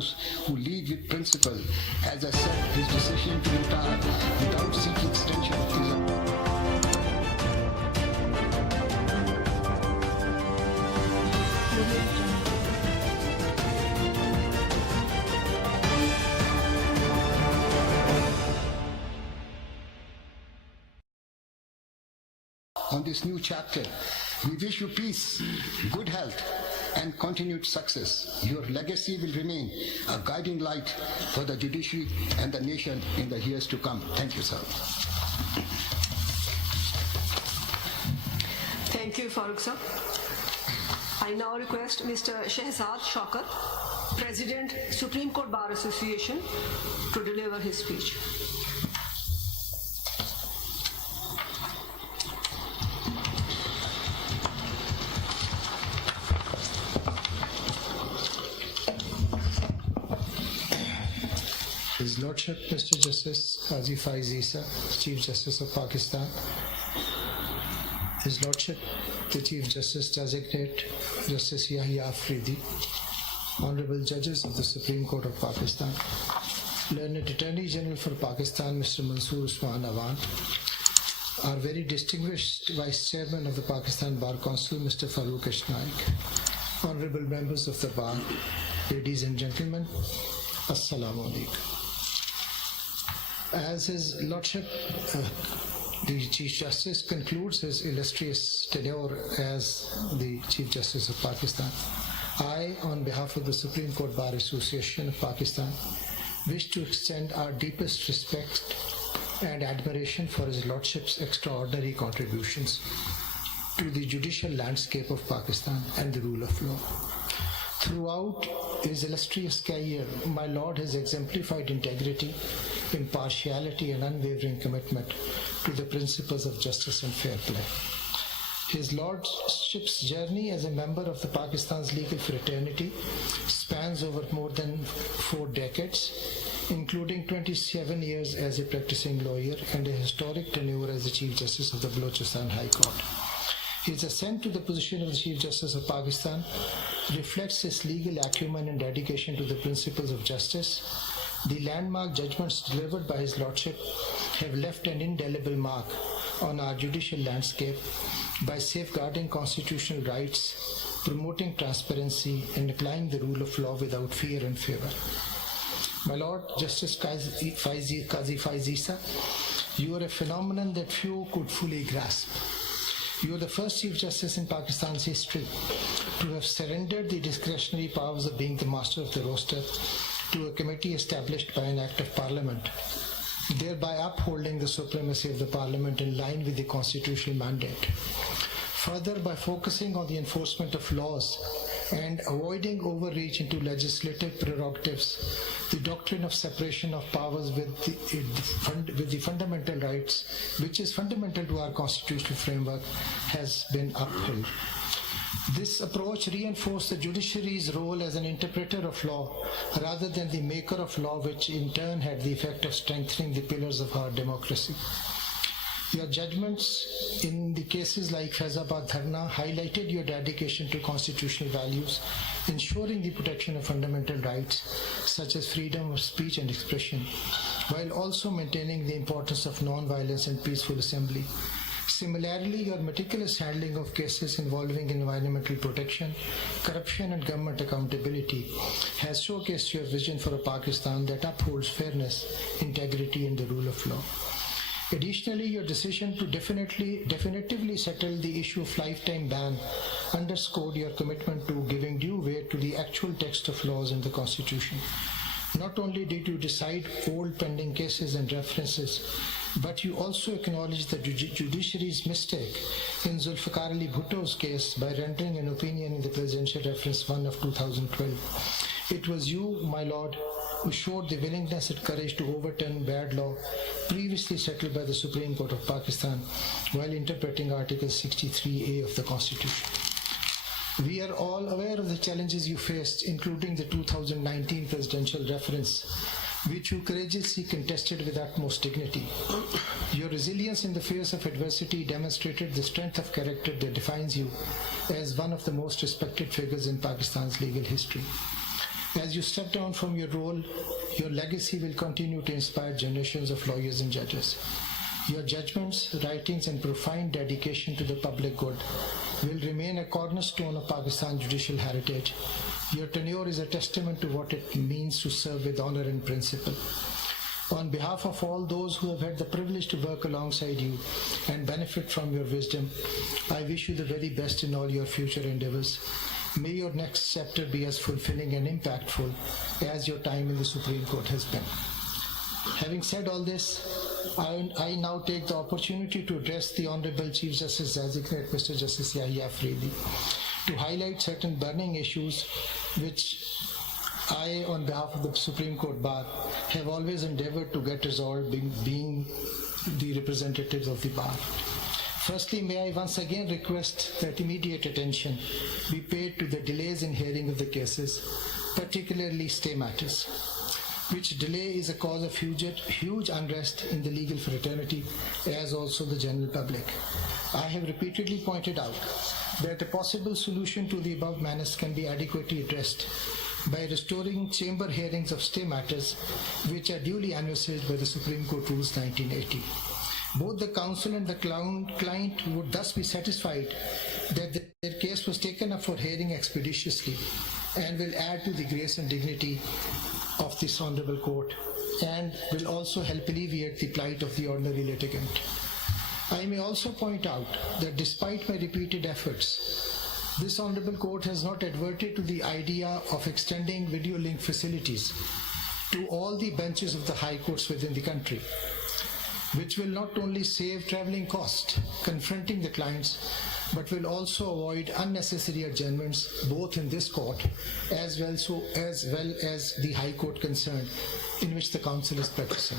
those who lead with principle. As I said, his decision to retire without seeking extension is on this new chapter. We wish you peace, good health, and continued success. Your legacy will remain a guiding light for the judiciary and the nation in the years to come. Thank you, sir. Thank you, Farooq sir. I now request Mr. Shehzad Shaukat, President, Supreme Court Bar Association, to deliver his speech. His Lordship, Mr. Justice Qazi-Faiz-Esa, Chief Justice of Pakistan. His Lordship, the Chief Justice Designate, Justice Yahya Afridi, Honorable Judges of the Supreme Court of Pakistan, Learned Attorney General for Pakistan, Mr. Mansoor Usman Awan, our very distinguished Vice Chairman of the Pakistan Bar Council, Mr. Farooq Ishnaik, Honorable Members of the Bar, ladies and gentlemen, Assalamu Alaikum. As His Lordship, the Chief Justice concludes his illustrious tenure as the Chief Justice of Pakistan, I, on behalf of the Supreme Court Bar Association of Pakistan, wish to extend our deepest respect and admiration for His Lordship's extraordinary contributions to the judicial landscape of Pakistan and the rule of law. Throughout his illustrious career, my Lord has exemplified integrity, impartiality, and unwavering commitment to the principles of justice and fair play. His Lordship's journey as a member of the Pakistan's legal fraternity spans over more than 4 decades, including 27 years as a practicing lawyer and a historic tenure as the Chief Justice of the Balochistan High Court. His ascent to the position of the Chief Justice of Pakistan reflects his legal acumen and dedication to the principles of justice. The landmark judgments delivered by His Lordship have left an indelible mark on our judicial landscape by safeguarding constitutional rights, promoting transparency, and applying the rule of law without fear and favor. My Lord Justice Qazi-Faiz-Esa, you are a phenomenon that few could fully grasp. You are the first Chief Justice in Pakistan's history to have surrendered the discretionary powers of being the master of the roster to a committee established by an Act of Parliament, thereby upholding the supremacy of the Parliament in line with the constitutional mandate. Further, by focusing on the enforcement of laws and avoiding overreach into legislative prerogatives, the doctrine of separation of powers with the fundamental rights, which is fundamental to our constitutional framework, has been upheld. This approach reinforced the judiciary's role as an interpreter of law rather than the maker of law, which in turn had the effect of strengthening the pillars of our democracy. Your judgments in the cases like Faizabad Dharna highlighted your dedication to constitutional values, ensuring the protection of fundamental rights such as freedom of speech and expression, while also maintaining the importance of non-violence and peaceful assembly. Similarly, your meticulous handling of cases involving environmental protection, corruption, and government accountability has showcased your vision for a Pakistan that upholds fairness, integrity, and the rule of law. Additionally, your decision to definitively settle the issue of lifetime ban underscored your commitment to giving due weight to the actual text of laws in the Constitution. Not only did you decide old pending cases and references, but you also acknowledged the judiciary's mistake in Zulfikar Ali Bhutto's case by rendering an opinion in the Presidential Reference 1 of 2012. It was you, my Lord, who showed the willingness and courage to overturn bad law previously settled by the Supreme Court of Pakistan while interpreting Article 63A of the Constitution. We are all aware of the challenges you faced, including the 2019 presidential reference, which you courageously contested with utmost dignity. Your resilience in the face of adversity demonstrated the strength of character that defines you as one of the most respected figures in Pakistan's legal history. As you step down from your role, your legacy will continue to inspire generations of lawyers and judges. Your judgments, writings, and profound dedication to the public good will remain a cornerstone of Pakistan's judicial heritage. Your tenure is a testament to what it means to serve with honor and principle. On behalf of all those who have had the privilege to work alongside you and benefit from your wisdom, I wish you the very best in all your future endeavors. May your next chapter be as fulfilling and impactful as your time in the Supreme Court has been. Having said all this, I now take the opportunity to address the Honorable Chief Justice Designate, Mr. Justice Yahya Afridi, to highlight certain burning issues which I, on behalf of the Supreme Court Bar, have always endeavored to get resolved, being the representatives of the Bar. Firstly, may I once again request that immediate attention be paid to the delays in hearing of the cases, particularly stay matters, which delay is a cause of huge unrest in the legal fraternity as also the general public. I have repeatedly pointed out that a possible solution to the above menace can be adequately addressed by restoring chamber hearings of stay matters which are duly annuated by the Supreme Court Rules 1980. Both the counsel and the client would thus be satisfied that their case was taken up for hearing expeditiously and will add to the grace and dignity of this Honorable Court and will also help alleviate the plight of the ordinary litigant. I may also point out that despite my repeated efforts, this Honorable Court has not adverted to the idea of extending video link facilities to all the benches of the high courts within the country, which will not only save travelling cost confronting the clients, but will also avoid unnecessary adjournments both in this court as well as the High Court concerned, in which the counsel is practicing.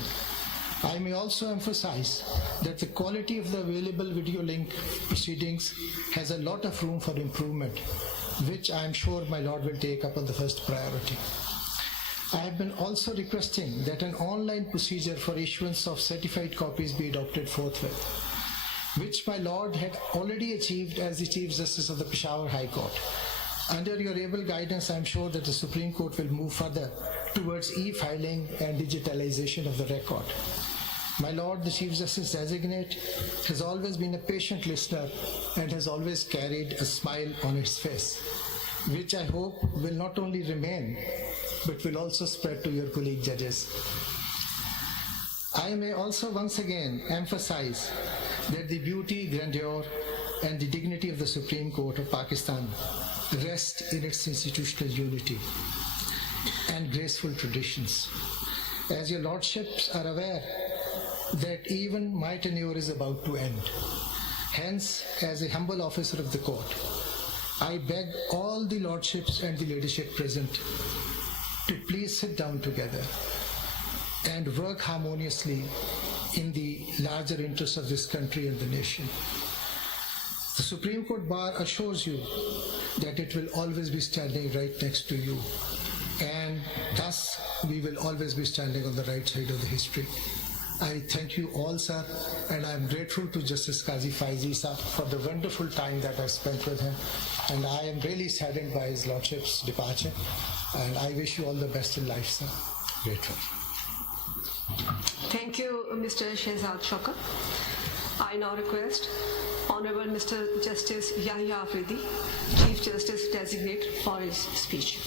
I may also emphasize that the quality of the available video link proceedings has a lot of room for improvement, which I am sure my Lord will take up on the first priority. I have been also requesting that an online procedure for issuance of certified copies be adopted forthwith, which my Lord had already achieved as the Chief Justice of the Peshawar High Court. Under your able guidance, I am sure that the Supreme Court will move further towards e-filing and digitalization of the record. My Lord, the Chief Justice Designate, has always been a patient listener and has always carried a smile on his face, which I hope will not only remain, but will also spread to your colleague judges. I may also once again emphasize that the beauty, grandeur, and the dignity of the Supreme Court of Pakistan rest in its institutional unity and graceful traditions. As your lordships are aware that even my tenure is about to end. Hence, as a humble officer of the court, I beg all the lordships and the leadership present to please sit down together and work harmoniously in the larger interests of this country and the nation. The Supreme Court Bar assures you that it will always be standing right next to you, and thus we will always be standing on the right side of the history. I thank you all, sir, and I am grateful to Justice Qazi-Faiz-Esa for the wonderful time that I spent with him, and I am really saddened by his lordship's departure, and I wish you all the best in life, sir. Grateful. Thank you, Mr. Shehzad Shaukat. I now request Honorable Mr. Justice Yahya Afridi, Chief Justice Designate, for his speech.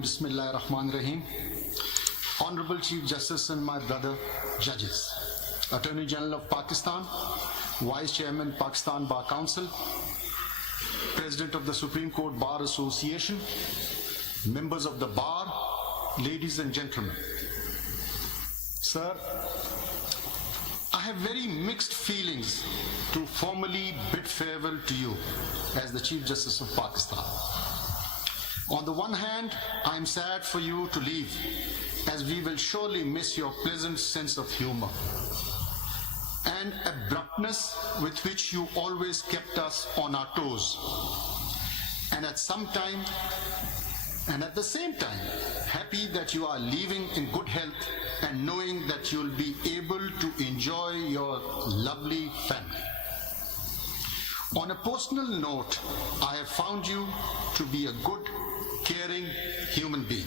Bismillahirrahmanirrahim. Honorable Chief Justice and my brother judges, Attorney General of Pakistan, Vice Chairman Pakistan Bar Council, President of the Supreme Court Bar Association, members of the bar, ladies and gentlemen. Sir, I have very mixed feelings to formally bid farewell to you as the Chief Justice of Pakistan. On the one hand, I am sad for you to leave, as we will surely miss your pleasant sense of humor and abruptness with which you always kept us on our toes, and at some time and at the same time happy that you are leaving in good health and knowing that you'll be able to enjoy your lovely family. On a personal note, I have found you to be a good, caring human being.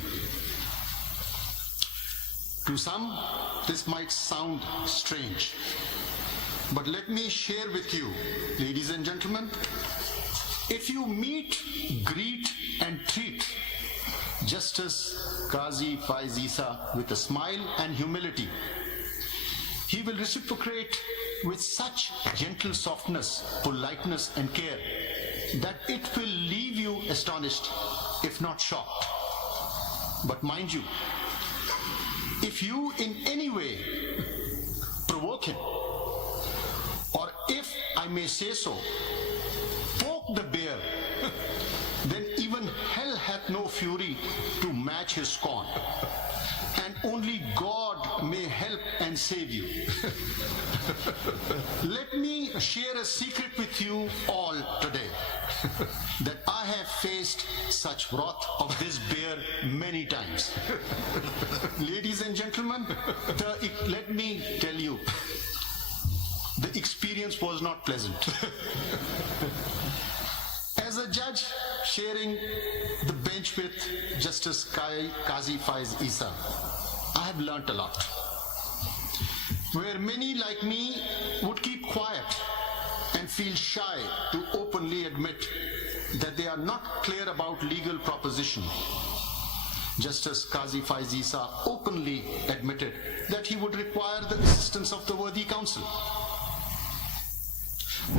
To some, this might sound strange, but let me share with you, ladies and gentlemen, if you meet, greet and treat Justice Qazi-Faiz-Esa with a smile and humility, he will reciprocate with such gentle softness, politeness and care that it will leave you astonished, if not shocked. But mind you, if you in any way provoke him, or if I may say so, poke the bear, then even hell hath no fury to match his scorn, and only God may help and save you. Let me share a secret with you all today, that I have faced such wrath of this bear many times. Ladies and gentlemen, let me tell you, the experience was not pleasant. As a judge sharing the bench with Justice Qazi-Faiz-Esa, I have learnt a lot. Where many like me would keep quiet and feel shy to openly admit that they are not clear about legal proposition, Justice Qazi-Faiz-Esa openly admitted that he would require the assistance of the worthy counsel.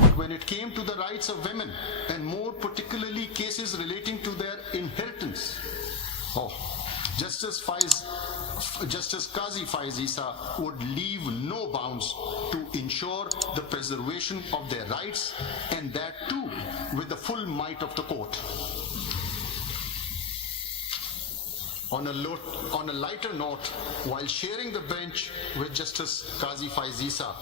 But when it came to the rights of women, and more particularly cases relating to their inheritance, Justice Qazi-Faiz-Esa would leave no bounds to ensure the preservation of their rights, and that too with the full might of the court. On a lighter note, while sharing the bench with Justice Qazi-Faiz-Esa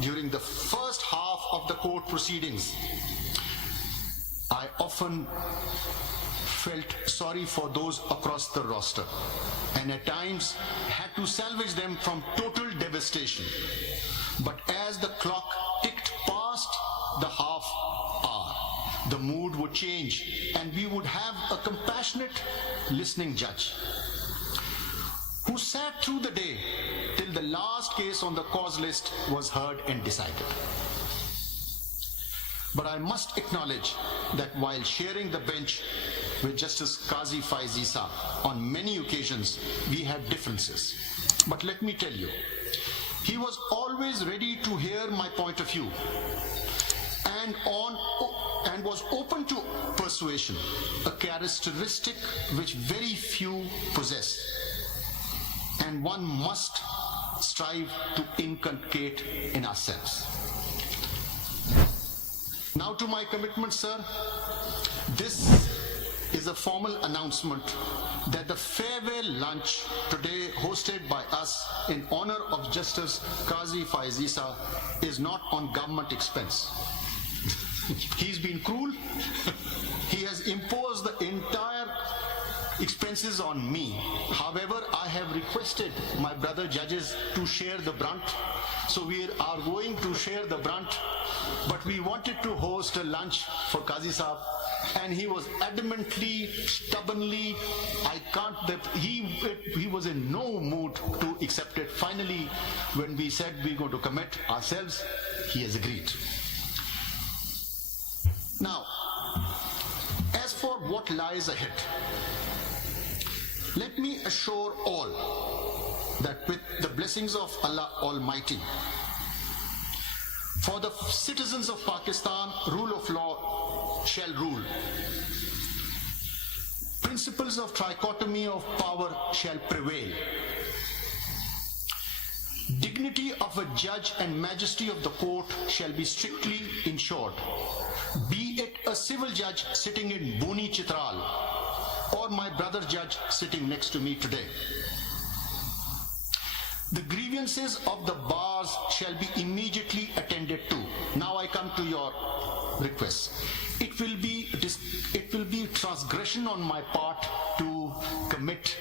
during the first half of the court proceedings, I often felt sorry for those across the roster, and at times had to salvage them from total devastation. But as the clock ticked past the half hour, the mood would change and we would have a compassionate listening judge who sat through the day till the last case on the cause list was heard and decided. But I must acknowledge that while sharing the bench with Justice Qazi-Faiz-Esa on many occasions, we had differences. But let me tell you, he was always ready to hear my point of view and was open to persuasion, a characteristic which very few possess, and one must strive to inculcate in ourselves. Now to my commitment, sir. This is a formal announcement that the farewell lunch today hosted by us in honor of Justice Qazi-Faiz-Esa is not on government expense. He's been cruel. He has imposed the entire expenses on me. However, I have requested my brother judges to share the brunt. So we are going to share the brunt, but we wanted to host a lunch for Qazi Saab, and he was adamantly, stubbornly, he was in no mood to accept it. Finally, when we said we're going to commit ourselves, he has agreed. Now, as for what lies ahead, let me assure all that with the blessings of Allah Almighty, for the citizens of Pakistan, rule of law shall rule. Principles of trichotomy of power shall prevail. Dignity of a judge and majesty of the court shall be strictly ensured, be it a civil judge sitting in Boni Chitral or my brother judge sitting next to me today. The grievances of the bars shall be immediately attended to. Now I come to your request. it will be transgression on my part to commit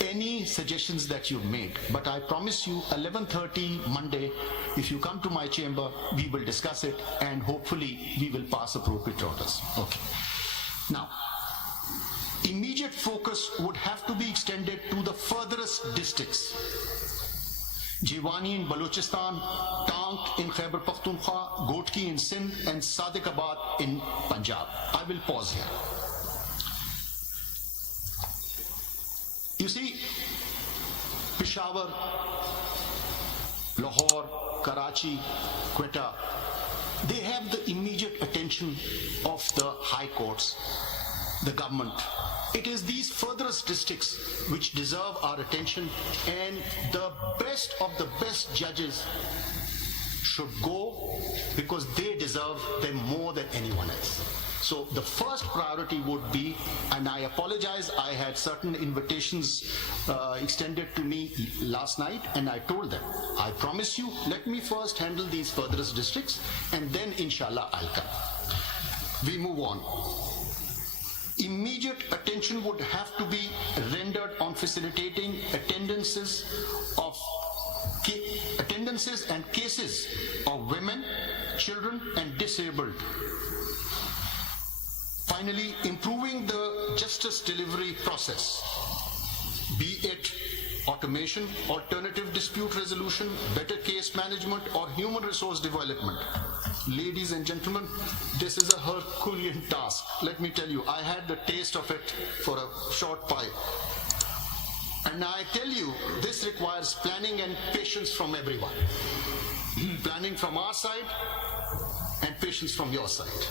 any suggestions that you've made. But I promise you, 11:30 Monday, if you come to my chamber, we will discuss it and hopefully we will pass appropriate orders. Okay. Now, immediate focus would have to be extended to the furthest districts. Jiwani in Balochistan, Tank in Khyber Pakhtunkhwa, Gotki in Sindh, and Sadiqabad in Punjab. I will pause here. You see, Peshawar, Lahore, Karachi, Quetta, they have the immediate attention of the high courts, the government. It is these furthest districts which deserve our attention, and the best of the best judges should go because they deserve them more than anyone else. So the first priority would be, and I apologize, I had certain invitations extended to me last night, and I told them, I promise you, let me first handle these furthest districts, and then inshallah I'll come. We move on. Immediate attention would have to be rendered on facilitating attendances and cases of women, children, and disabled. Finally, improving the justice delivery process, be it automation, alternative dispute resolution, better case management, or human resource development. Ladies and gentlemen, this is a Herculean task. Let me tell you, I had the taste of it for a short while. And I tell you, this requires planning and patience from everyone. Planning from our side and patience from your side.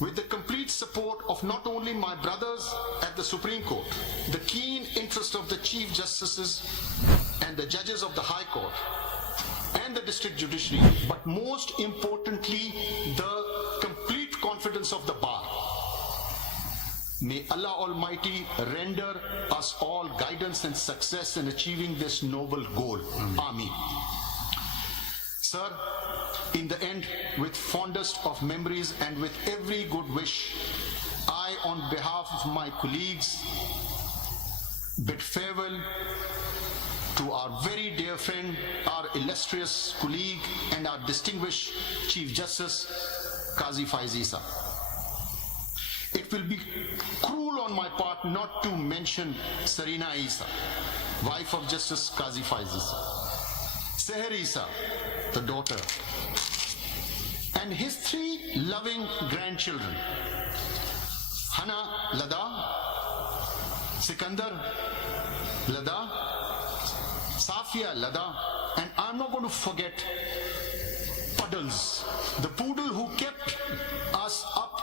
With the complete support of not only my brothers at the Supreme Court, the keen interest of the Chief Justices and the judges of the High Court and the District Judiciary, but most importantly, the complete confidence of the Bar. May Allah Almighty render us all guidance and success in achieving this noble goal. Ameen. Sir, in the end, with fondest of memories and with every good wish, I, on behalf of my colleagues, bid farewell to our very dear friend, our illustrious colleague, and our distinguished Chief Justice, Qazi-Faiz-Esa. It will be cruel on my part not to mention Sarina Esa, wife of Justice Qazi-Faiz-Esa. Seher Esa, the daughter, and his 3 loving grandchildren, Hana Lada, Sikandar Lada, Safia Lada, and I'm not going to forget Puddles, the poodle who kept us up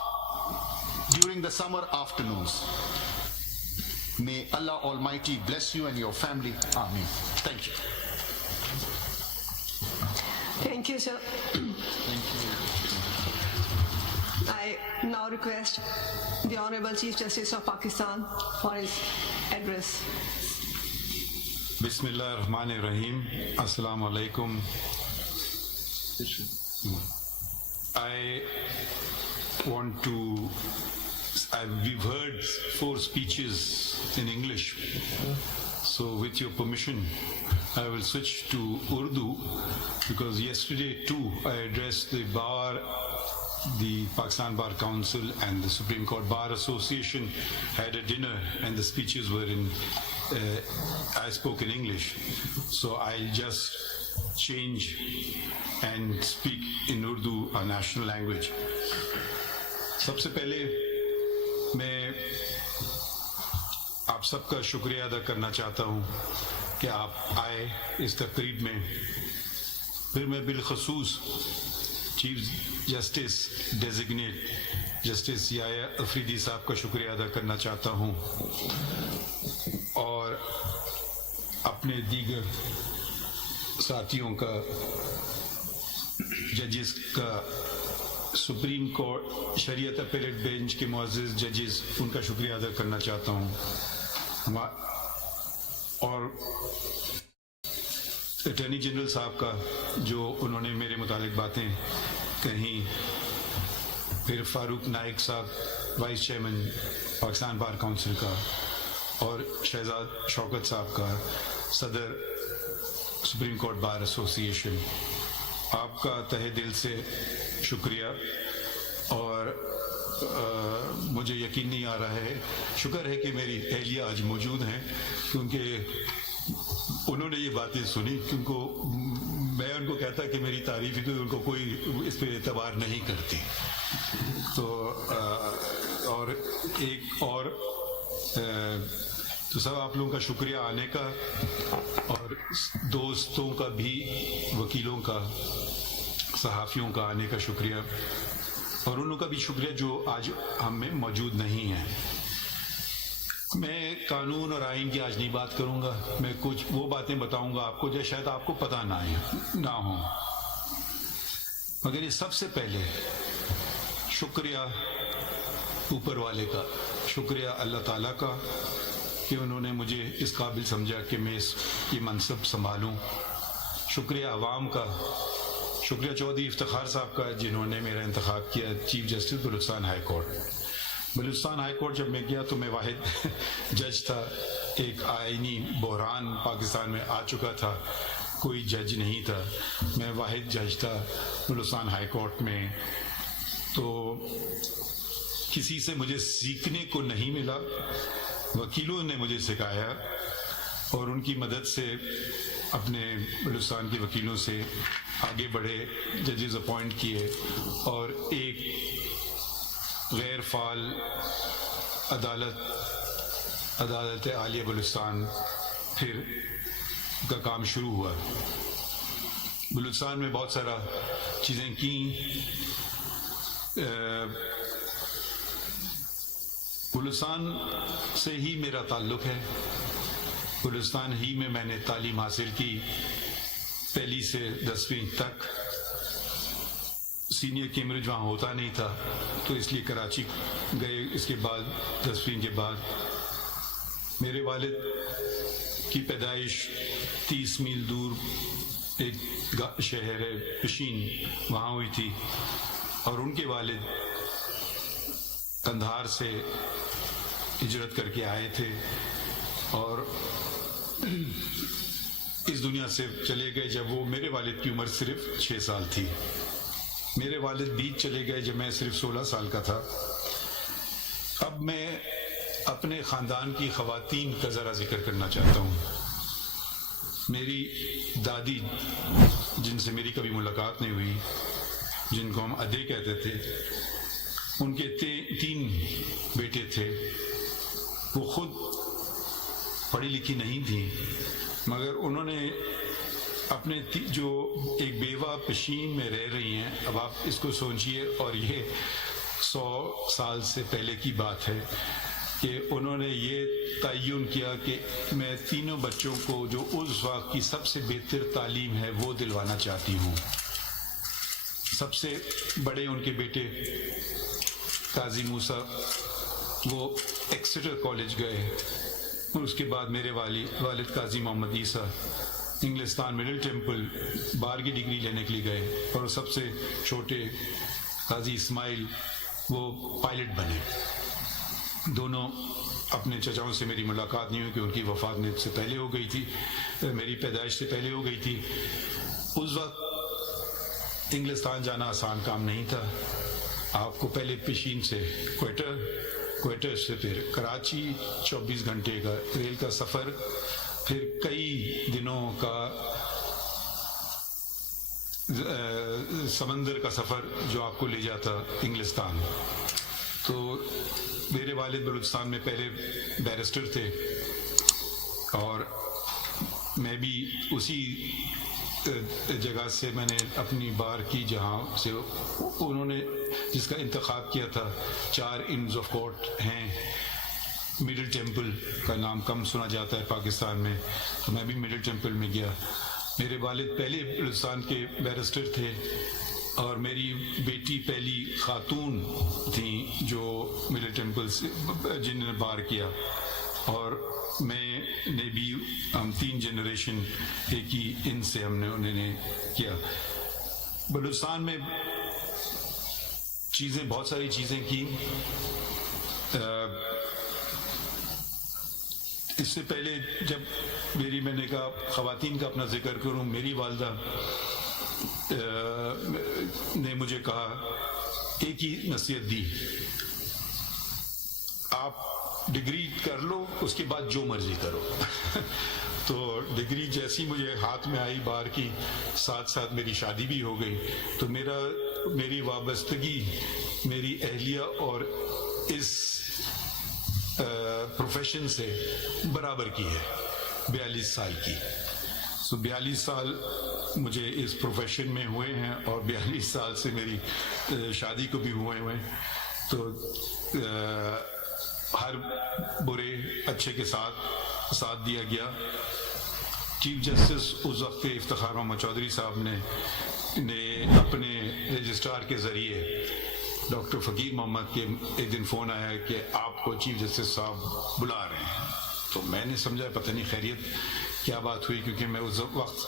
during the summer afternoons. May Allah Almighty bless you and your family. Ameen. Thank you. Thank you, sir. I now request the Honorable Chief Justice of Pakistan for his address. Bismillah ar-Rahman ar-Rahim. Assalamu alaikum. We've heard 4 speeches in English. So with your permission, I will switch to Urdu because yesterday too I addressed the Bar, the Pakistan Bar Council and the Supreme Court Bar Association had a dinner and the speeches were in, I spoke in English. So I'll just change and speak in Urdu, our national language. सबसे पहले मैं आप सबका शुक्रिया अदा करना चाहता हूँ कि आप आए इस तकरीब में। फिर मैं बिलखसूस chief justice designate justice Yahya Afridi साहब का शुक्रिया अदा करना चाहता हूँ और अपने दीगर साथियों का, जजेस का, सुप्रीम कोर्ट शरीयत अपीलेट बेंच के मुअज़्ज़िज़ जजेस, उनका शुक्रिया अदा करना चाहता हूँ और अटॉर्नी जनरल साहब का जो उन्होंने मेरे मुतालिक बातें कहीं। پھر فاروق نائک صاحب vice chairman Pakistan bar council کا، اور شہزاد شوکت صاحب کا صدر سپریم کورٹ بار ایسوسی ایشن، آپ کا تہہ دل سے شکریہ. اور مجھے یقین نہیں آ رہا ہے، شکر ہے کہ میری اہلیہ آج موجود ہیں، کیونکہ انہوں نے یہ باتیں سنی، کیونکہ میں ان کو کہتا کہ میری تعریف ہی تو ان کو کوئی اس پہ اعتبار نہیں کرتی. تو اور ایک اور تو سب آپ لوگوں کا شکریہ آنے کا، اور دوستوں کا بھی، وکیلوں کا، صحافیوں کا آنے کا شکریہ، اور ان لوگوں کا بھی شکریہ جو آج ہم میں موجود نہیں ہیں. میں قانون اور آئین کی آج نہیں بات کروں گا، میں کچھ وہ باتیں بتاؤں گا آپ کو جو شاید آپ کو پتہ نہ ہو. مگر یہ سب سے پہلے شکریہ اوپر والے کا، شکریہ اللہ تعالیٰ کا کہ انہوں نے مجھے اس قابل سمجھا کہ میں یہ منصب سنبھالوں. شکریہ عوام کا، شکریہ چودھری افتخار صاحب کا جنہوں نے میرا انتخاب کیا chief justice Balochistan high court. Balochistan high court جب میں گیا تو میں واحد جج تھا. ایک آئینی بحران پاکستان میں آ چکا تھا، کوئی جج نہیں تھا، میں واحد جج تھا بلوچستان ہائی کورٹ میں. تو کسی سے مجھے سیکھنے کو نہیں ملا، وکیلوں نے مجھے سکھایا، اور ان کی مدد سے اپنے بلوچستان کے وکیلوں سے آگے بڑھے، ججز اپوائنٹ کیے، اور ایک غیر فعال عدالت عالیہ بلوچستان پھر کا کام شروع ہوا. بلوچستان میں بہت سارا چیزیں کیں. بلوچستان سے ہی میرا تعلق ہے، بلوچستان ہی میں نے تعلیم حاصل کی، پہلی سے 10ویں تک. سینئر کیمبرج وہاں ہوتا نہیں تھا تو اس لیے کراچی گئے. اس کے بعد 10ویں کے بعد میرے والد کی پیدائش 30 میل دور ایک شہر ہے پشین، وہاں ہوئی تھی، اور ان کے والد قندھار سے ہجرت کر کے آئے تھے اور اس دنیا سے چلے گئے جب وہ میرے والد کی عمر صرف 6 سال تھی. میرے والد بھی چلے گئے جب میں صرف 16 سال کا تھا. اب میں اپنے خاندان کی خواتین کا ذرا ذکر کرنا چاہتا ہوں. میری دادی جن سے میری کبھی ملاقات نہیں ہوئی، جن کو ہم ادے کہتے تھے، ان کے 3 بیٹے تھے. وہ خود پڑھی لکھی نہیں تھی، مگر انہوں نے اپنے جو ایک بیوہ پشین میں رہ رہی ہیں، اب آپ اس کو سوچئے، اور یہ 100 سال سے پہلے کی بات ہے کہ انہوں نے یہ تعین کیا کہ میں تینوں بچوں کو جو اس وقت کی سب سے بہتر تعلیم ہے وہ دلوانا چاہتی ہوں. سب سے بڑے ان کے بیٹے قاضی موسیٰ وہ ایکسیٹر کالج گئے، اور اس کے بعد میرے والد قاضی محمد عیسیٰ انگلستان مڈل ٹیمپل بار کی ڈگری لینے کے لیے گئے، اور سب سے چھوٹے قاضی اسماعیل وہ پائلٹ بنے. دونوں اپنے چچاؤں سے میری ملاقات نہیں ہوئی کہ ان کی وفات میں سے پہلے ہو گئی تھی، میری پیدائش سے پہلے ہو گئی تھی. اس وقت انگلستان جانا آسان کام نہیں تھا. آپ کو پہلے پشین سے کوئٹہ سے پھر کراچی، 24 گھنٹے کا ریل کا سفر، پھر کئی دنوں کا سمندر کا سفر جو آپ کو لے جاتا انگلستان. تو میرے والد بلوچستان میں پہلے بیرسٹر تھے، اور میں بھی اسی جگہ سے میں نے اپنی بار کی جہاں سے انہوں نے جس کا انتخاب کیا تھا. 4 انڈز آف کورٹ ہیں. مڈل ٹیمپل کا نام کم سنا جاتا ہے پاکستان میں، تو میں بھی مڈل ٹیمپل میں گیا. میرے والد پہلے بلوچستان کے بیرسٹر تھے، اور میری بیٹی پہلی خاتون تھیں جو مڈل ٹیمپل سے جن نے بار کیا، اور میں نے بھی، ہم 3 جنریشن ایک ہی ان سے انہوں نے کیا. بلوچستان میں چیزیں بہت ساری چیزیں کی. اس سے پہلے جب میں نے کہا خواتین کا اپنا ذکر کروں, میری والدہ نے مجھے کہا ایک ہی نصیحت دی, آپ ڈگری کر لو اس کے بعد جو مرضی کرو. تو ڈگری جیسی مجھے ہاتھ میں آئی بار کی, ساتھ ساتھ میری شادی بھی ہو گئی. تو میری وابستگی میری اہلیہ اور اس پروفیشن سے برابر کی ہے, 42 سال کی. 42 سال مجھے اس پروفیشن میں ہوئے ہیں اور 42 سال سے میری شادی کو بھی ہوئے ہیں. تو ہر برے اچھے کے ساتھ دیا گیا. چیف جسٹس اس وقت افتخار محمد چودھری صاحب نے اپنے رجسٹرار کے ذریعے ڈاکٹر فقیر محمد کے ایک دن فون آیا کہ آپ کو چیف جسٹس صاحب بلا رہے ہیں. تو میں نے سمجھا پتہ نہیں خیریت کیا بات ہوئی, کیونکہ میں اس وقت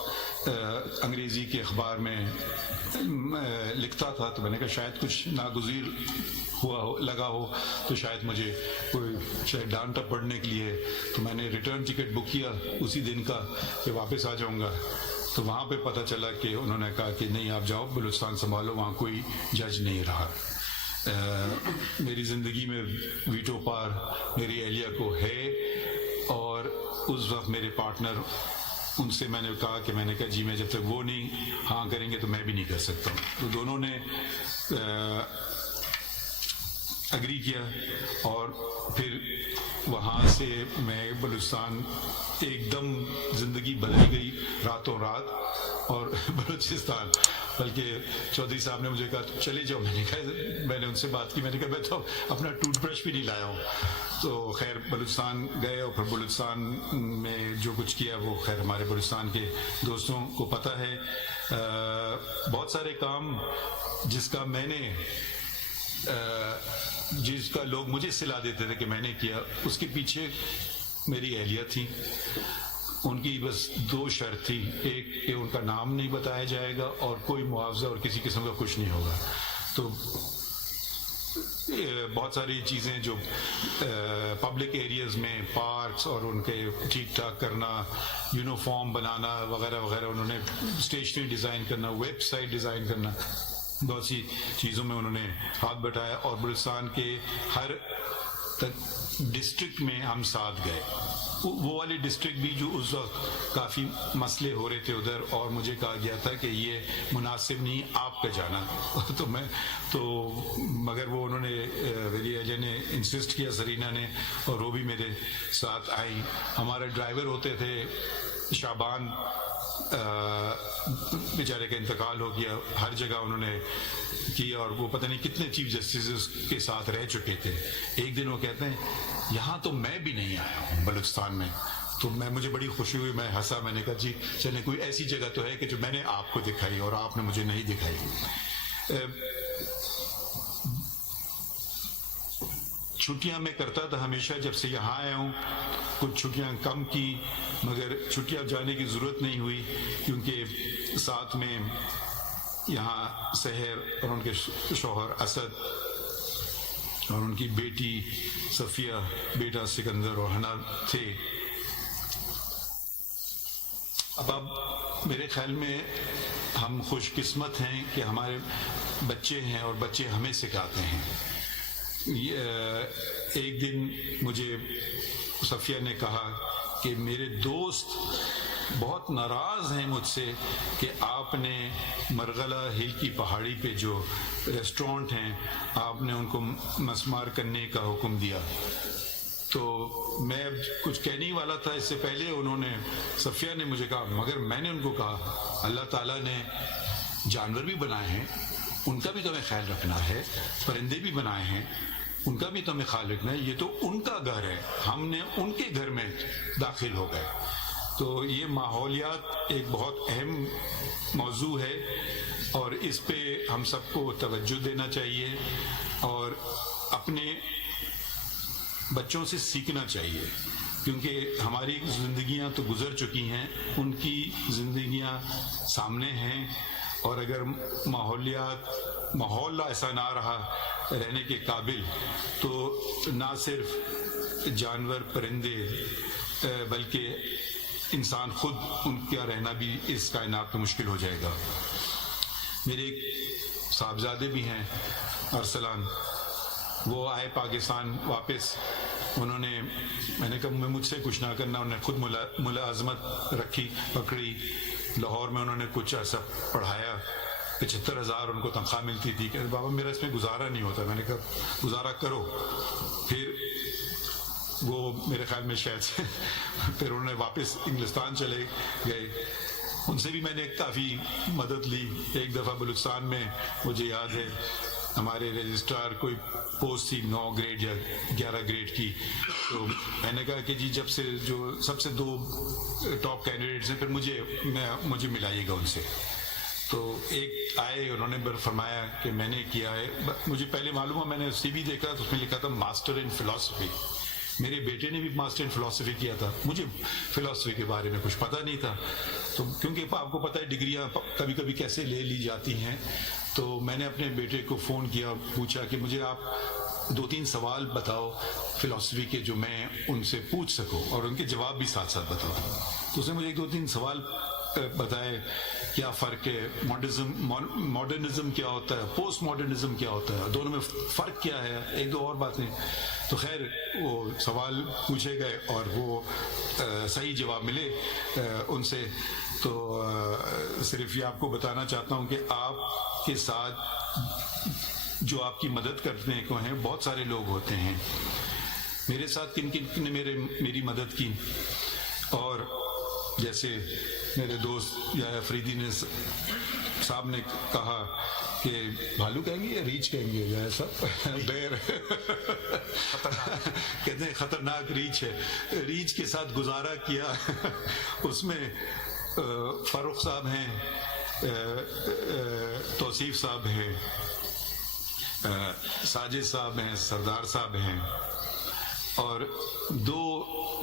انگریزی کے اخبار میں لکھتا تھا. تو میں نے کہا شاید کچھ ناگزیر لگا ہو, تو شاید مجھے کوئی ڈانٹا پڑھنے کے لیے. تو میں نے ریٹرن ٹکٹ بک کیا اسی دن کا کہ واپس آ جاؤں گا. تو وہاں پہ پتہ چلا کہ انہوں نے کہا کہ نہیں آپ جاؤ بلوچستان سنبھالو, وہاں کوئی جج نہیں رہا. میری زندگی میں ویٹو پار میری اہلیہ کو ہے, اور اس وقت میرے پارٹنر, ان سے میں نے کہا جی میں جب تک وہ نہیں ہاں کریں گے تو میں بھی نہیں کر سکتا ہوں. تو دونوں نے اگری کیا, اور پھر وہاں سے میں بلوچستان ایک دم زندگی بدل گئی راتوں رات. اور بلوچستان بلکہ چودھری صاحب نے مجھے کہا چلے جاؤ. میں نے ان سے بات کی, میں نے کہا میں تو اپنا ٹوتھ برش بھی نہیں لایا ہوں. تو خیر بلوچستان گئے, اور پھر بلوچستان میں جو کچھ کیا وہ خیر ہمارے بلوچستان کے دوستوں کو پتہ ہے. بہت سارے کام جس کا لوگ مجھے صلاح دیتے تھے کہ میں نے کیا, اس کے پیچھے میری اہلیہ تھی. ان کی بس 2 شرط تھی, ایک کہ ان کا نام نہیں بتایا جائے گا اور کوئی معاوضہ اور کسی قسم کا کچھ نہیں ہوگا. تو بہت ساری چیزیں جو پبلک ایریاز میں پارکس اور ان کے ٹھیک ٹھاک کرنا, یونیفارم بنانا وغیرہ وغیرہ, انہوں نے اسٹیشنری ڈیزائن کرنا, ویب سائٹ ڈیزائن کرنا, بہت سی چیزوں میں انہوں نے ہاتھ بٹایا. اور بلوچستان کے ہر ڈسٹرکٹ میں ہم ساتھ گئے. وہ والے ڈسٹرکٹ بھی جو اس وقت کافی مسئلے ہو رہے تھے ادھر, اور مجھے کہا گیا تھا کہ یہ مناسب نہیں آپ کا جانا. مگر وہ انہوں نے میری اہلیہ نے انسسٹ کیا, سرینا نے, اور وہ بھی میرے ساتھ آئی. ہمارے ڈرائیور ہوتے تھے شعبان, بیچارے کا انتقال ہو گیا. ہر جگہ انہوں نے کیا, اور وہ پتہ نہیں کتنے چیف جسٹس کے ساتھ رہ چکے تھے. ایک دن وہ کہتے ہیں یہاں تو میں بھی نہیں آیا ہوں بلوچستان میں. تو مجھے بڑی خوشی ہوئی, میں ہنسا, میں نے کہا جی چلیں کوئی ایسی جگہ تو ہے کہ جو میں نے آپ کو دکھائی اور آپ نے مجھے نہیں دکھائی. چھٹیاں میں کرتا تھا ہمیشہ, جب سے یہاں آیا ہوں کچھ چھٹیاں کم کی, مگر چھٹیاں جانے کی ضرورت نہیں ہوئی, کیونکہ ساتھ میں یہاں سحر اور ان کے شوہر اسد اور ان کی بیٹی صفیہ, بیٹا سکندر اور حنا تھے. اب میرے خیال میں ہم خوش قسمت ہیں کہ ہمارے بچے ہیں اور بچے ہمیں سکھاتے ہیں. ایک دن مجھے صفیہ نے کہا کہ میرے دوست بہت ناراض ہیں مجھ سے کہ آپ نے مرغلہ ہل کی پہاڑی پہ جو ریسٹورنٹ ہیں آپ نے ان کو مسمار کرنے کا حکم دیا. تو میں اب کچھ کہنے ہی والا تھا, اس سے پہلے انہوں نے, صفیہ نے مجھے کہا, مگر میں نے ان کو کہا اللہ تعالیٰ نے جانور بھی بنائے ہیں, ان کا بھی تو ہمیں خیال رکھنا ہے, پرندے بھی بنائے ہیں, ان کا بھی تو ہمیں خیال رکھنا ہے. یہ تو ان کا گھر ہے, ہم نے ان کے گھر میں داخل ہو گئے. تو یہ ماحولیات ایک بہت اہم موضوع ہے, اور اس پہ ہم سب کو توجہ دینا چاہیے اور اپنے بچوں سے سیکھنا چاہیے, کیونکہ ہماری زندگیاں تو گزر چکی ہیں, ان کی زندگیاں سامنے ہیں, اور اگر ماحول ایسا نہ رہا رہنے کے قابل تو نہ صرف جانور پرندے بلکہ انسان خود ان کا رہنا بھی اس کائنات میں مشکل ہو جائے گا. میرے ایک صاحبزادے بھی ہیں ارسلان, وہ آئے پاکستان واپس. انہوں نے, میں نے کہا مجھ سے کچھ نہ کرنا, انہوں نے خود ملازمت رکھی پکڑی. لاہور میں انہوں نے کچھ ایسا پڑھایا, 75,000 ان کو تنخواہ ملتی تھی. کہ بابا میرا اس میں گزارا نہیں ہوتا. میں نے کہا گزارا کرو. پھر وہ میرے خیال میں شاید سے پھر انہوں نے واپس انگلستان چلے گئے. ان سے بھی میں نے کافی مدد لی. ایک دفعہ بلوچستان میں مجھے یاد ہے ہمارے رجسٹرار کوئی پوسٹ تھی 9 گریڈ یا 11 گریڈ کی, تو میں نے کہا کہ جی جب سے جو سب سے 2 ٹاپ کینڈیڈیٹس ہیں پھر مجھے ملائیے گا ان سے. تو ایک آئے, انہوں نے فرمایا کہ میں نے کیا ہے. مجھے پہلے معلوم ہوا, میں نے سی وی دیکھا تو اس میں لکھا تھا ماسٹر ان فلاسفی. میرے بیٹے نے بھی ماسٹر ان فلاسفی کیا تھا. مجھے فلاسفی کے بارے میں کچھ پتہ نہیں تھا, تو کیونکہ آپ کو پتہ ہے ڈگریاں کبھی کبھی کیسے لے لی جاتی ہیں. تو میں نے اپنے بیٹے کو فون کیا, پوچھا کہ مجھے آپ 2-3 سوال بتاؤ فلاسفی کے جو میں ان سے پوچھ سکوں اور ان کے جواب بھی ساتھ ساتھ بتاؤ. تو اس نے مجھے 2-3 سوال بتائے. کیا فرق ہے, ماڈرنزم کیا ہوتا ہے, پوسٹ ماڈرنزم کیا ہوتا ہے, دونوں میں فرق کیا ہے, 1-2 اور باتیں. تو خیر وہ سوال پوچھے گئے اور وہ صحیح جواب ملے ان سے. تو صرف یہ آپ کو بتانا چاہتا ہوں کہ آپ کے ساتھ جو آپ کی مدد کرنے کو ہیں بہت سارے لوگ ہوتے ہیں. میرے ساتھ کن نے میری مدد کی, اور جیسے میرے دوست یا افریدی نے صاحب نے کہا کہ بھالو کہیں گے یا ریچھ کہیں گے, یا ایسا بیر کہتے ہیں خطرناک ریچھ ہے. ریچھ کے ساتھ گزارا کیا. اس میں فاروق صاحب ہیں, توصیف صاحب ہیں, ساجد صاحب ہیں, سردار صاحب ہیں, اور 2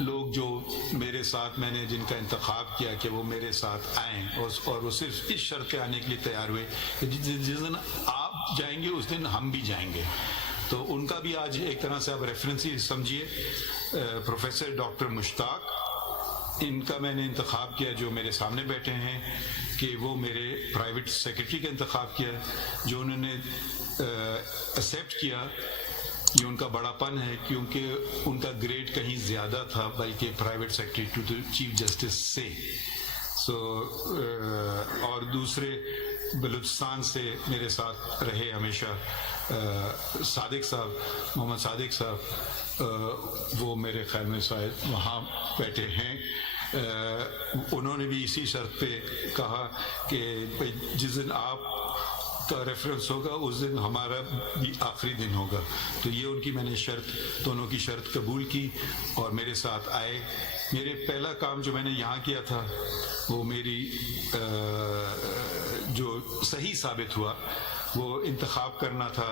لوگ جو میرے ساتھ میں نے جن کا انتخاب کیا کہ وہ میرے ساتھ آئیں, اور وہ صرف اس شرط پہ آنے کے لیے تیار ہوئے کہ جس دن آپ جائیں گے اس دن ہم بھی جائیں گے. تو ان کا بھی آج ایک طرح سے آپ ریفرنس ہی سمجھیے. پروفیسر ڈاکٹر مشتاق, ان کا میں نے انتخاب کیا جو میرے سامنے بیٹھے ہیں, کہ وہ میرے پرائیویٹ سیکرٹری کا انتخاب کیا, جو انہوں نے ایکسیپٹ کیا. یہ ان کا بڑا پن ہے کیونکہ ان کا گریڈ کہیں زیادہ تھا بلکہ private secretary to the chief justice سے. اور دوسرے بلوچستان سے میرے ساتھ رہے ہمیشہ صادق صاحب, محمد صادق صاحب, وہ میرے خیال میں شاید وہاں بیٹھے ہیں. انہوں نے بھی اسی شرط پہ کہا کہ جس دن آپ کا ریفرنس ہوگا اس دن ہمارا بھی آخری دن ہوگا. تو یہ ان کی میں نے شرط, دونوں کی شرط قبول کی اور میرے ساتھ آئے. میرے پہلا کام جو میں نے یہاں کیا تھا وہ میری جو صحیح ثابت ہوا وہ انتخاب کرنا تھا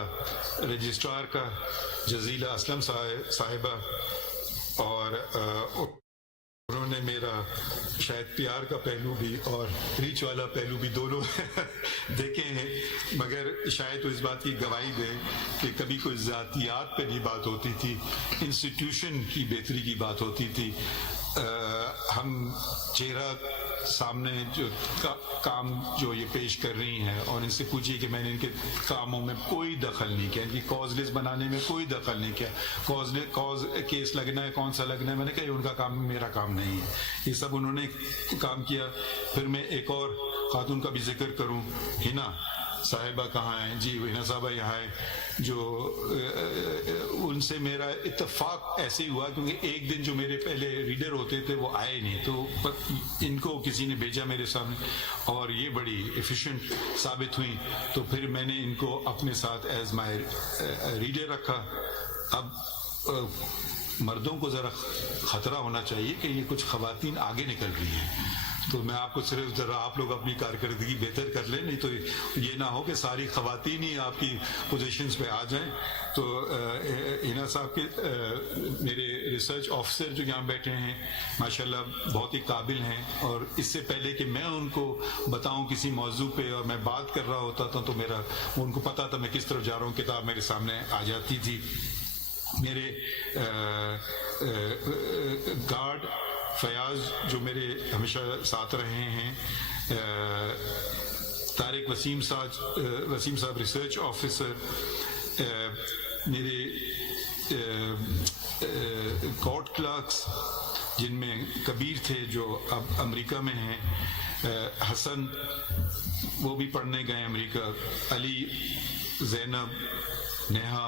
رجسٹرار کا, جزیلہ اسلم صاحبہ, اور انہوں نے میرا شاید پیار کا پہلو بھی اور ریچ والا پہلو بھی دونوں دیکھے ہیں, مگر شاید تو اس بات کی گواہی دے کہ کبھی کوئی ذاتیات پہ نہیں بات ہوتی تھی, انسٹیٹیوشن کی بہتری کی بات ہوتی تھی. ہم چہرہ سامنے جو کام جو یہ پیش کر رہی ہیں اور ان سے پوچھیے کہ میں نے ان کے کاموں میں کوئی دخل نہیں کیا, ان کی کاز لسٹ بنانے میں کوئی دخل نہیں کیا. کاز کیس لگنا ہے, کون سا لگنا ہے, میں نے کہا ان کا کام میرا کام نہیں ہے. یہ سب انہوں نے کام کیا. پھر میں ایک اور خاتون کا بھی ذکر کروں, ہنا صاحبہ کہاں ہیں جی, ہنا صاحبہ یہاں ہیں, جو ان سے میرا اتفاق ایسے ہی ہوا کیونکہ ایک دن جو میرے پہلے ریڈر ہوتے تھے وہ آئے نہیں, تو ان کو کسی نے بھیجا میرے سامنے اور یہ بڑی ایفیشینٹ ثابت ہوئی. تو پھر میں نے ان کو اپنے ساتھ ایز مائی ریڈر رکھا. اب مردوں کو ذرا خطرہ ہونا چاہیے کہ یہ کچھ خواتین آگے نکل رہی ہیں, تو میں آپ کو صرف ذرا آپ لوگ اپنی کارکردگی بہتر کر لیں, نہیں تو یہ نہ ہو کہ ساری خواتین ہی آپ کی پوزیشنز پہ آ جائیں. تو ہینا صاحب کے میرے ریسرچ آفیسر جو یہاں بیٹھے ہیں ماشاءاللہ بہت ہی قابل ہیں, اور اس سے پہلے کہ میں ان کو بتاؤں کسی موضوع پہ اور میں بات کر رہا ہوتا تھا تو میرا ان کو پتا تھا میں کس طرف جا رہا ہوں, کتاب میرے سامنے آ جاتی تھی. میرے گارڈ فیاض جو میرے ہمیشہ ساتھ رہے ہیں, طارق وسیم صاحب ریسرچ آفیسر, میرے کورٹ کلرکس جن میں کبیر تھے جو اب امریکہ میں ہیں, حسن وہ بھی پڑھنے گئے امریکہ, علی, زینب, نیہا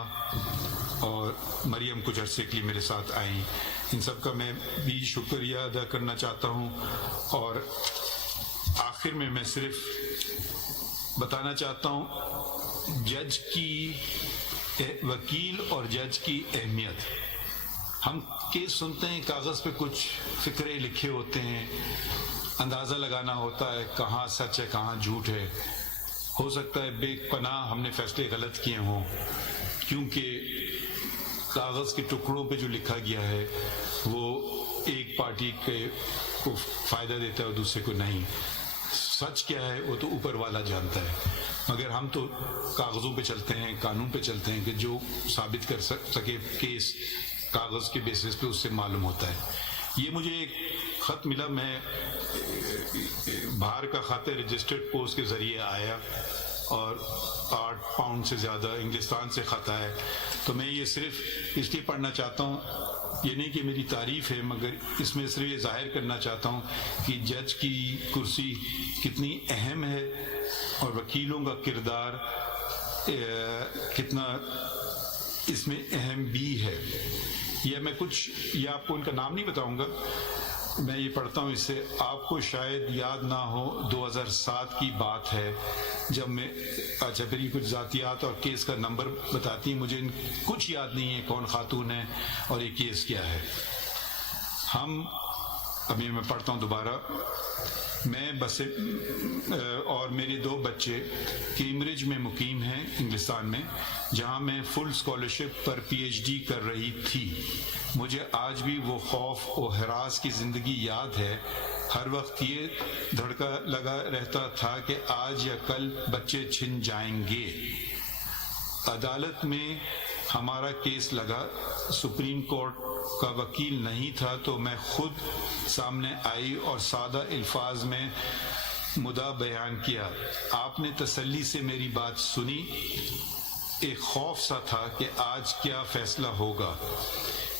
اور مریم کچھ عرصے کے لیے میرے ساتھ آئیں. ان سب کا میں بھی شکریہ ادا کرنا چاہتا ہوں. اور آخر میں صرف بتانا چاہتا ہوں جج کی, وکیل اور جج کی اہمیت. ہم کیس سنتے ہیں, کاغذ پہ کچھ فقرے لکھے ہوتے ہیں, اندازہ لگانا ہوتا ہے کہاں سچ ہے کہاں جھوٹ ہے. ہو سکتا ہے بے پناہ ہم نے فیصلے غلط کیے ہوں, کیونکہ کاغذ کے ٹکڑوں پہ جو لکھا گیا ہے وہ ایک پارٹی کو فائدہ دیتا ہے اور دوسرے کو نہیں. سچ کیا ہے وہ تو اوپر والا جانتا ہے, مگر ہم تو کاغذوں پہ چلتے ہیں, قانون پہ چلتے ہیں کہ جو ثابت کر سکے کیس کاغذ کے بیسس پہ اس سے معلوم ہوتا ہے. یہ مجھے ایک خط ملا, میں باہر کا خط ہے, رجسٹرڈ پوسٹ کے ذریعے آیا اور 8 پاؤنڈ سے زیادہ انگلستان سے خط آیا. تو میں یہ صرف اس لیے پڑھنا چاہتا ہوں, یہ نہیں کہ میری تعریف ہے, مگر اس میں صرف یہ ظاہر کرنا چاہتا ہوں کہ جج کی کرسی کتنی اہم ہے اور وکیلوں کا کردار کتنا اس میں اہم بھی ہے. یہ آپ کو ان کا نام نہیں بتاؤں گا, میں یہ پڑھتا ہوں اس سے. آپ کو شاید یاد نہ ہو 2007 کی بات ہے جب میں, اچھا پھر یہ کچھ ذاتیات اور کیس کا نمبر بتاتی ہیں, مجھے کچھ یاد نہیں ہے کون خاتون ہے اور یہ کیس کیا ہے. ہم ابھی میں پڑھتا ہوں دوبارہ. میں بس اور میرے 2 بچے کیمبرج میں مقیم ہیں انگلستان میں, جہاں میں فل اسکالرشپ پر PhD کر رہی تھی. مجھے آج بھی وہ خوف و ہراس کی زندگی یاد ہے. ہر وقت یہ دھڑکا لگا رہتا تھا کہ آج یا کل بچے چھن جائیں گے. عدالت میں ہمارا کیس لگا, سپریم کورٹ کا وکیل نہیں تھا تو میں خود سامنے آئی اور سادہ الفاظ میں مدعا بیان کیا. آپ نے تسلی سے میری بات سنی. ایک خوف سا تھا کہ آج کیا فیصلہ ہوگا.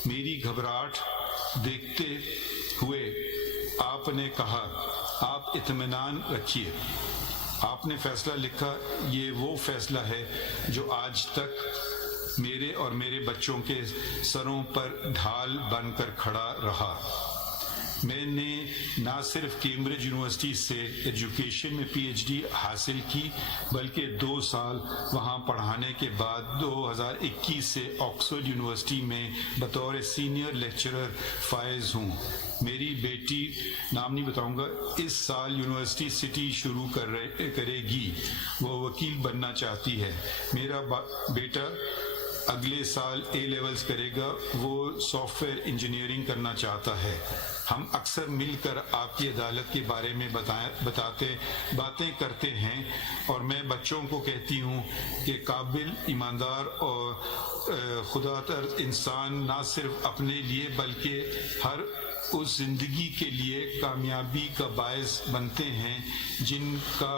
میری گھبراہٹ دیکھتے ہوئے آپ نے کہا, آپ اطمینان رکھیے. آپ نے فیصلہ لکھا, یہ وہ فیصلہ ہے جو آج تک میرے اور میرے بچوں کے سروں پر ڈھال بن کر کھڑا رہا. میں نے نہ صرف کیمبرج یونیورسٹی سے ایجوکیشن میں PhD حاصل کی, بلکہ 2 سال وہاں پڑھانے کے بعد 2021 سے آکسفورڈ یونیورسٹی میں بطور سینئر لیکچرر فائز ہوں. میری بیٹی, نام نہیں بتاؤں گا, اس سال یونیورسٹی سٹی شروع کرے گی. وہ وکیل بننا چاہتی ہے. میرا بیٹا اگلے سال A لیولز کرے گا. وہ سافٹ ویئر انجینئرنگ کرنا چاہتا ہے. ہم اکثر مل کر آپ کی عدالت کے بارے میں باتیں کرتے ہیں, اور میں بچوں کو کہتی ہوں کہ قابل, ایماندار اور خدا ترس انسان نہ صرف اپنے لیے بلکہ ہر اس زندگی کے لیے کامیابی کا باعث بنتے ہیں جن کا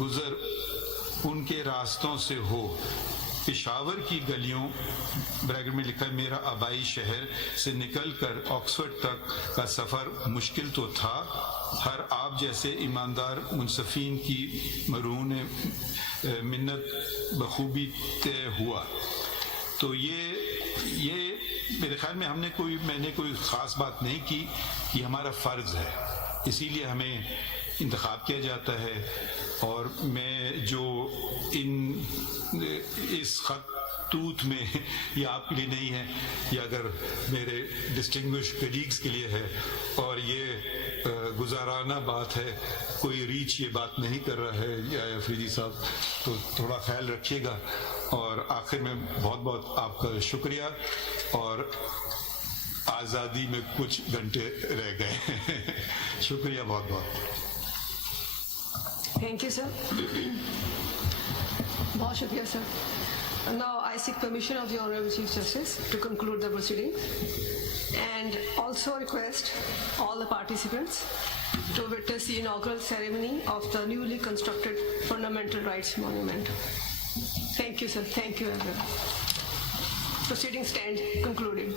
گزر ان کے راستوں سے ہو. پشاور کی گلیوں, بریکٹ میں لکھا ہے میرا آبائی شہر, سے نکل کر آکسفورڈ تک کا سفر مشکل تو تھا. ہر آپ جیسے ایماندار منصفین کی مرہون منت بخوبی طے ہوا. تو یہ میرے خیال میں میں نے کوئی خاص بات نہیں کی. یہ ہمارا فرض ہے, اسی لیے ہمیں انتخاب کیا جاتا ہے. اور میں جو اس خط خطوط میں یہ آپ کے لیے نہیں ہے، یہ اگر میرے ڈسٹنگوش کلیگز کے لیے ہے، اور یہ گزارانہ بات ہے، کوئی ریچ یہ بات نہیں کر رہا ہے یا افریدی صاحب، تو تھوڑا خیال رکھیے گا. اور آخر میں بہت بہت آپ کا شکریہ، اور آزادی میں کچھ گھنٹے رہ گئے. شکریہ بہت بہت. Thank you, sir. Bahut shukriya, sir. Now I seek permission of the Honorable Chief Justice to conclude the proceedings, and also request all the participants to witness the inaugural ceremony of the newly constructed Fundamental Rights Monument. Thank you, sir. Thank you, everyone. Proceedings stand concluded.